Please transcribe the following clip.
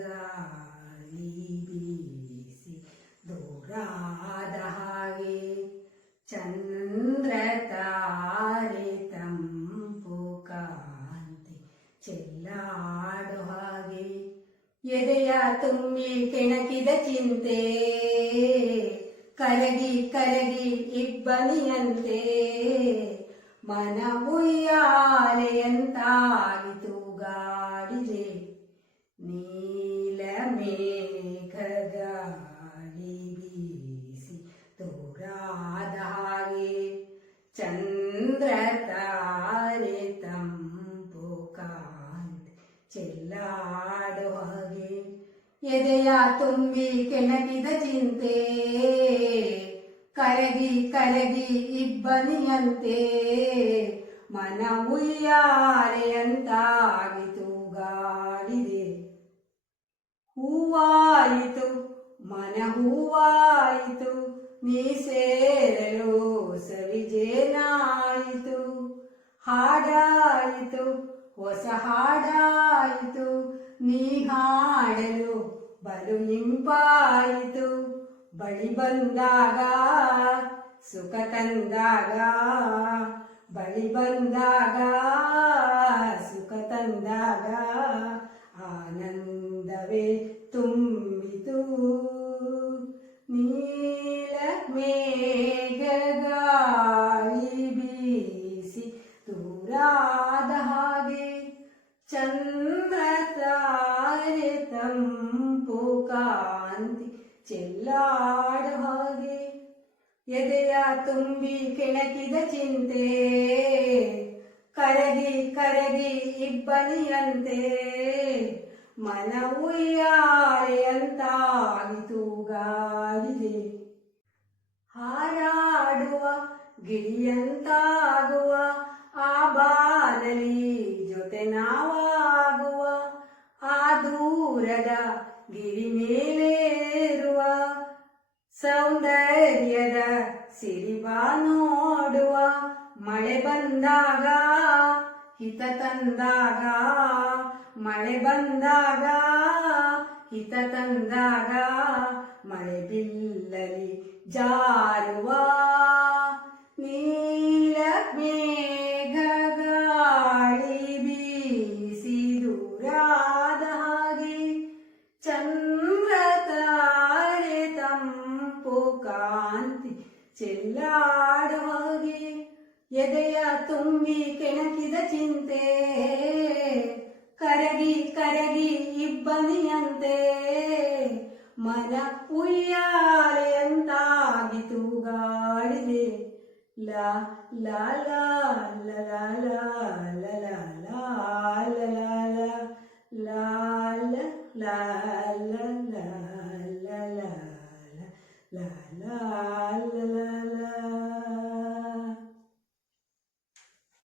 ನೀಲಮೇಘಗಾಳಿ ಬೀಸಿ ದೂರಾದ ಹಾಗೆ ಚಂದ್ರ ತಾರೆ ತಂಪು ಕಾಂತಿ ಚೆಲ್ಲಾಡೋ ಹಾಗೆ ಎದೆಯ ತುಂಬಿ ಕೆಣಕಿದ ಚಿಂತೆ ಕರಗಿ ಕರಗಿ ಇಬ್ಬನಿಯಂತೆ ಮನ ಉಯ್ಯಾಲೆಯಂತಾಗಿತು ಗಾಡಿದೆ ನೀಲಮೇಘಗಾಳಿ ಬೀಸಿ ದೂರಾದ ಹಾಗೆ ಚಂದ್ರ ತಾರೆ ತಂಪು ಕಾಂತಿ ಚೆಲ್ಲಾಡೋ ಹಾಗೆ ಎದೆಯ ತುಂಬಿ ಕೆಣಕಿದ ಚಿಂತೆ ಕರಗಿ ಕರಗಿ ಇಬ್ಬನಿಯಂತೆ ಮನ ಉಯ್ಯಾಲೆಯಂತಾಗಿತು ಗಾಳಿದೆ ಹೂವಾಯಿತು ಮನ ಹೂವಾಯಿತು ನೀ ಸೇರಲು ಸವಿಜೇನಾಯಿತು ಹಾಡಾಯಿತು ಹೊಸ ಹಾಡಾಯಿತು ನೀ ಹಾಡಲು ಬಲು ಇಂಪಾಯಿತು ಬಳಿ ಬಂದಾಗ ಸುಖ ತಂದಾಗ ಬಳಿ ಬಂದಾಗ ಸುಖ ತಂದಾಗ ಆನಂದವೇ ತುಂಬಿತು ನೀಲಮೇಘಗಾಳಿ ಬೀಸಿ ದೂರಾದ ಹಾಗೆ ಚಂದ್ರ ತಾರೆ ತಂಪು ಕಾಂತಿ ಚೆಲ್ಲಾಡೋ ಹಾಗೆ ಎದೆಯ ತುಂಬಿ ಕೆಣಕಿದ ಚಿಂತೆ ಕರಗಿ ಕರಗಿ ಇಬ್ಬನಿಯಂತೆ ಮನ ಉಯ್ಯಾಲೆಯಂತಾಗಿತು ಗಾಳಿದೆ ಹಾರಾಡುವ ಗಿಳಿಯಂತಾಗುವ ಆ ಬಾನಲಿ ಜೊತೆ ನಾವಾಗುವ ಆ ದೂರದ ಗಿರಿ ಮೇಲೇರುವ ಸೌಂದರ್ಯದ ಸಿರಿಬಾ ನೋಡುವ ಮಳೆ ಬಂದಾಗ ಹಿತ ತಂದಾಗ ಮಳೆ ಬಂದಾಗ ಹಿತ ತಂದಾಗ ಮಳೆ ಬಿಲ್ಲಲಿ ಜಾರುವ ನೀಲಮೇಘಗಾಳಿ ಬೀಸಿ ದೂರಾದ ಹಾಗೆ ಚಂದ್ರ ತಾರೆ ತಂಪು ಕಾಂತಿ ಚೆಲ್ಲಾಡೋ ಹಾಗೆ ಎದೆಯ ತುಂಬಿ ಕೆಣಕಿದ ಚಿಂತೆ ಕರಗಿ ಕರಗಿ ಇಬ್ಬನಿಯಂತೆ ಮನ ಉಯ್ಯಾಲೆಯಂತಾಗಿತು ಗಾಳಿದೆ ಲಾ ಲಾ ಲಾ ಲಾ ಲಾ